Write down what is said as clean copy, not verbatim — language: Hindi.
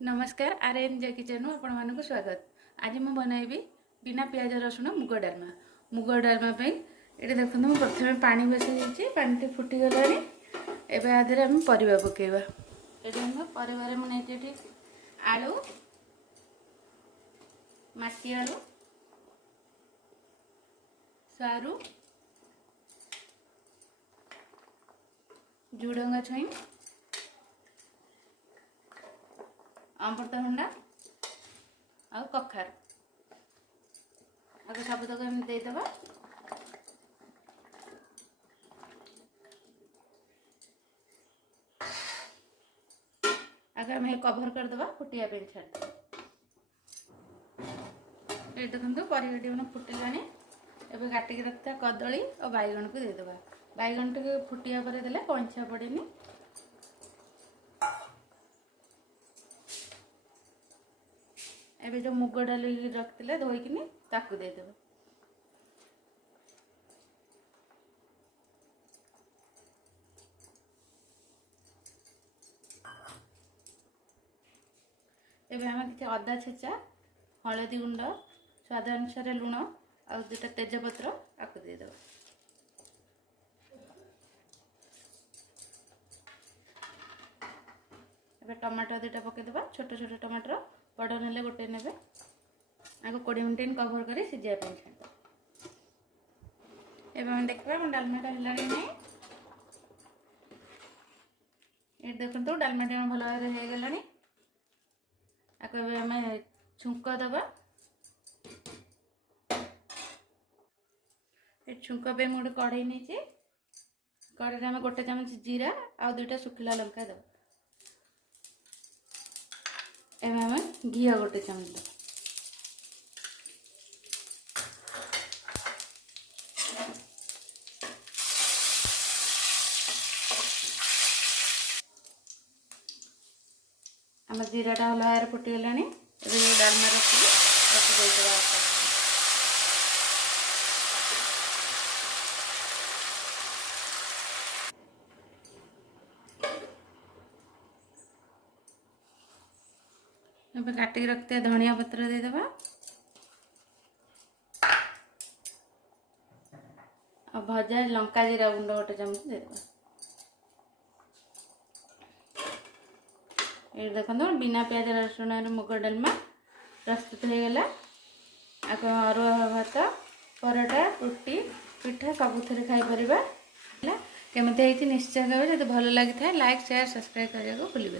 नमस्कार आर्यन जय किचन आपण मानक स्वागत। आज मैं बनैबी बिना प्याज रसुण मुग डालमा। मुग डालमा पे ये देखो मैं प्रथम पानी बसई देती, पानी फुटी गलानी। एवं आधे आम परिवा पकेबा। ये परिवार मुझे आलू, माटी आलू, सारू, झुडंगा छुई, अमृतभंडा आ कखार आगे सबतक एम देदेबा। आगे आम कभर करदेबा फुटिया पे छाड़। ये देखो परिवाटी मैंने फुटिलानी। एवं काटिक रखता कदली और बैगण को देदेबा। बैगण टे फुटिया पर देले कंचा पड़ेनी। एबे जो मुग डाली रखते धोईकिनी ताकू देदेबा। एबे आम कि अदा छेचा, हलदी गुंड, स्वाद अनुसार लुण आ दुटा तेजपत्र आपको देदेबा। एबे टमाटर दुटा पकेदेबा। छोट छोट टमाटर बड़ ना गोटे ने आगे 20 मिनट कभर कर सीझा छाड़। एवं देखा डालमाटा है ये देखो डालमाटा भल भाव हो गला। आगे आम छुंक दबा। छुंक पे मुझे कढ़ई नहीं कढ़ई आम 1 चामच जीरा आ 2टा सुखला लंका दबा। एवं आम घी 1 चामच दबा। आम जीराटा हल भाव फुटीगला। डालमा रखिदेदेबा। अब काटिक रखते धनिया पत्र देदेबा और भजा लंका जीरा गुंड 1 चामच देदेबा। ये देखो बिना प्याज रसुण मुग डालमा प्रस्तुत हो गला। आगे अरुआ भात, परोटा, रुटी, पिठा सबुथ खाईपर। केमती निश्चय कहे। जब भल लगी था लाइक शेयर सब्सक्राइब करने को भूलिए।